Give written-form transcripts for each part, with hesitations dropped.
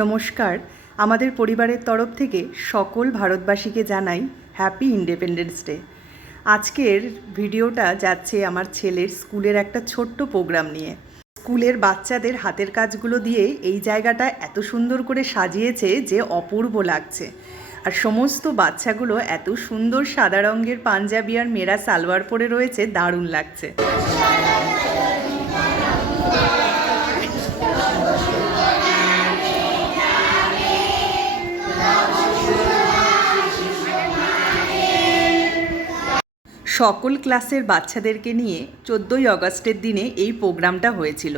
নমস্কার। আমাদের পরিবারের তরফ থেকে সকল ভারতবাসীকে জানাই হ্যাপি ইন্ডিপেন্ডেন্স ডে। আজকের ভিডিওটা যাচ্ছে আমার ছেলের স্কুলের একটা ছোট্ট প্রোগ্রাম নিয়ে। স্কুলের বাচ্চাদের হাতের কাজগুলো দিয়ে এই জায়গাটা এত সুন্দর করে সাজিয়েছে যে অপূর্ব লাগছে। আর সমস্ত বাচ্চাগুলো এত সুন্দর সাদা রঙের পাঞ্জাবি আর মেরা সালোয়ার পরে রয়েছে, দারুণ লাগছে। সকল ক্লাসের বাচ্চাদেরকে নিয়ে 14ই আগস্টের দিনে এই প্রোগ্রামটা হয়েছিল।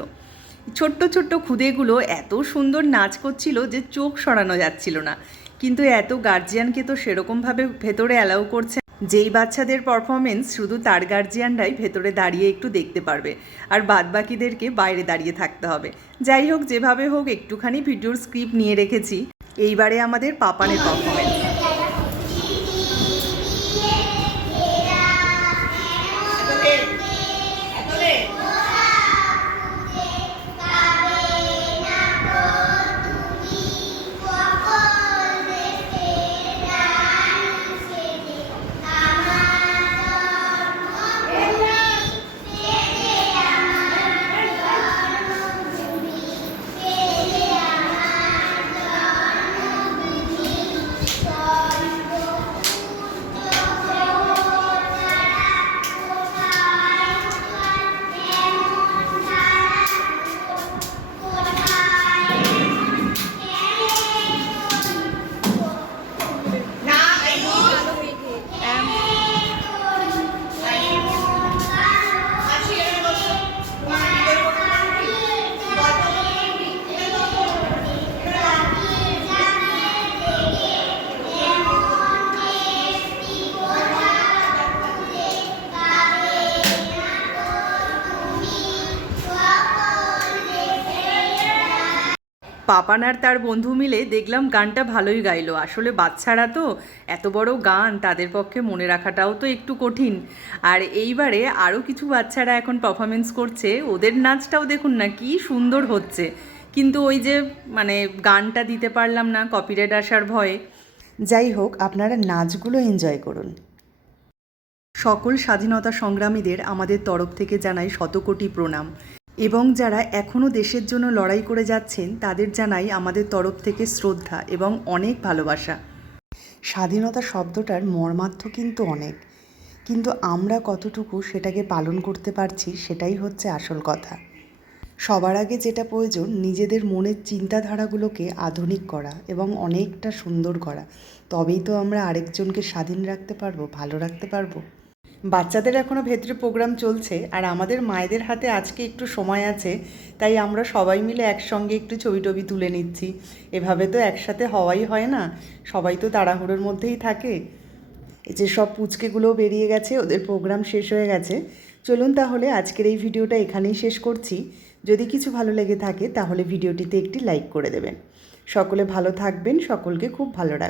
ছোট্ট ছোট্ট খুদেগুলো এত সুন্দর নাচ করছিল যে চোখ সরানো যাচ্ছিল না, কিন্তু এত গার্জিয়ানকে তো সেরকমভাবে ভেতরে অ্যালাউ করছে। যেই বাচ্চাদের পারফরমেন্স শুধু তার গার্জিয়ানরাই ভেতরে দাঁড়িয়ে একটু দেখতে পারবে, আর বাদবাকিদেরকে বাইরে দাঁড়িয়ে থাকতে হবে। যাই হোক, যেভাবে হোক একটুখানি ভিডিওর স্ক্রিপ্ট নিয়ে রেখেছি। এইবারে আমাদের পাপানের পারফরমেন্স। পাপান আর তার বন্ধু মিলে দেখলাম গানটা ভালোই গাইলো। আসলে বাচ্চারা তো এত বড় গান তাদের পক্ষে মনে রাখাটাও তো একটু কঠিন। আর এইবারে আরও কিছু বাচ্চারা এখন পারফরমেন্স করছে, ওদের নাচটাও দেখুন না কি সুন্দর হচ্ছে। কিন্তু ওই যে গানটা দিতে পারলাম না কপিরাইট আসার ভয়ে। যাই হোক, আপনারা নাচগুলো এনজয় করুন। সকল স্বাধীনতা সংগ্রামীদের আমাদের তরফ থেকে জানাই শতকোটি প্রণাম, এবং যারা এখনও দেশের জন্য লড়াই করে যাচ্ছেন তাদের জানাই আমাদের তরফ থেকে শ্রদ্ধা এবং অনেক ভালোবাসা। স্বাধীনতা শব্দটার মর্মার্থ কিন্তু অনেক, কিন্তু আমরা কতটুকু সেটাকে পালন করতে পারছি সেটাই হচ্ছে আসল কথা। সবার আগে যেটা প্রয়োজন, নিজেদের মনের চিন্তাধারাগুলোকে আধুনিক করা এবং অনেকটা সুন্দর করা। তবেই তো আমরা আরেকজনকে স্বাধীন রাখতে পারবো, ভালো রাখতে পারবো। বাচ্চাদের এখনও ভেতরে প্রোগ্রাম চলছে, আর আমাদের মায়েদের হাতে আজকে একটু সময় আছে, তাই আমরা সবাই মিলে একসঙ্গে একটু ছবি টবি তুলে নিচ্ছি। এভাবে তো একসাথে হওয়াই হয় না, সবাই তো তাড়াহুড়োর মধ্যেই থাকে। এই যে সব পুচকেগুলোও বেরিয়ে গেছে, ওদের প্রোগ্রাম শেষ হয়ে গেছে। চলুন তাহলে আজকের এই ভিডিওটা এখানেই শেষ করছি। যদি কিছু ভালো লেগে থাকে তাহলে ভিডিওটিতে একটি লাইক করে দেবেন। সকলে ভালো থাকবেন, সকলকে খুব ভালো রাখবেন।